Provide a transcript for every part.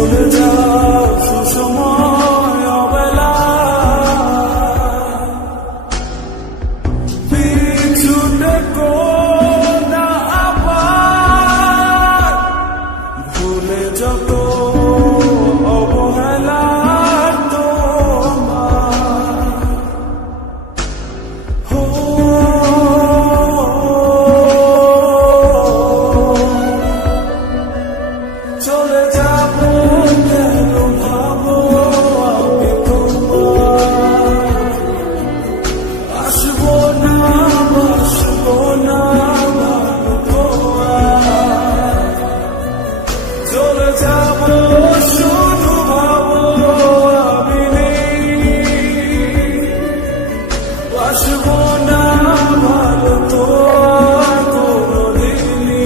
চলে যাও সুসময় অবেলা, পিছু দেখো না আবার, ভুলে যত অবহেলা চলে যাব কেন ভাবো আমি তোমার, আসবো না বাসবো না ভালো তোমার, চলে যাব শুধু ভাবো আমি নেই, বাসবো না ভালো তোমার কোনোদিনই।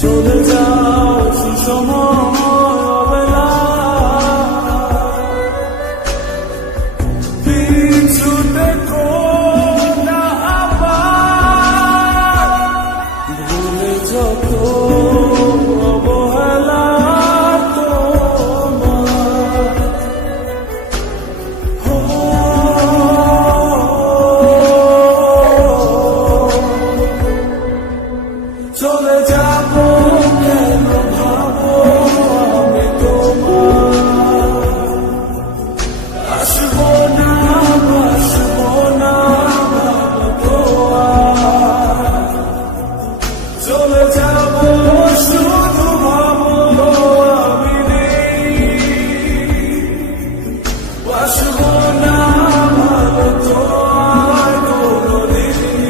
চলে যাও সুসময় অবেলা, পিছু দেখো না আবার, ভুলে যত অবহেলা তোমার, চলে যাব কেন ভাবো আমি তোমার, আসবো না বাসবো না ভালো তোমার, চলে যাব শুধু ভাবো আমি নেই, বাসবো না ভালো তোমার কোনোদিনই।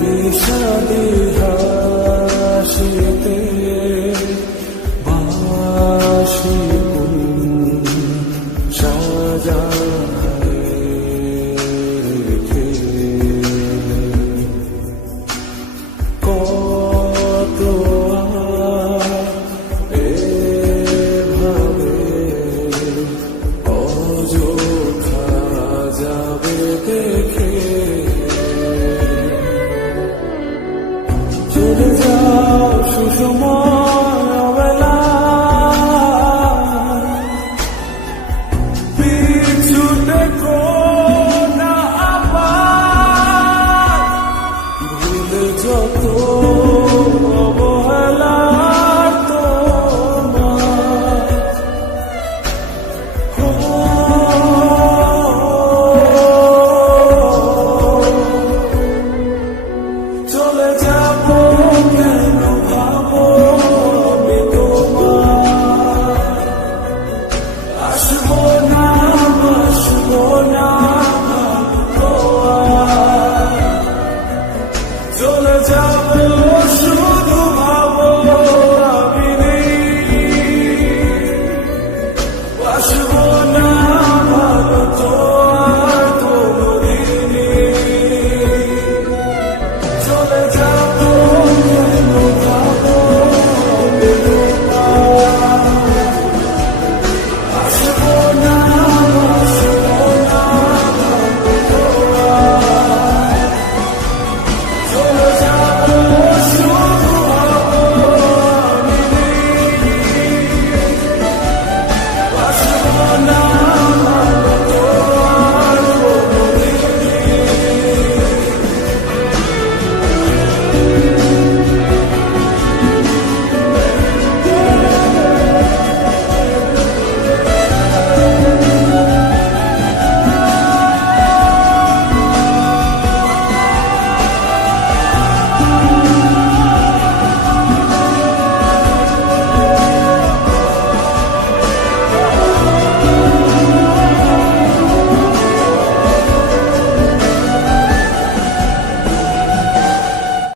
বিষাদী হাসিতে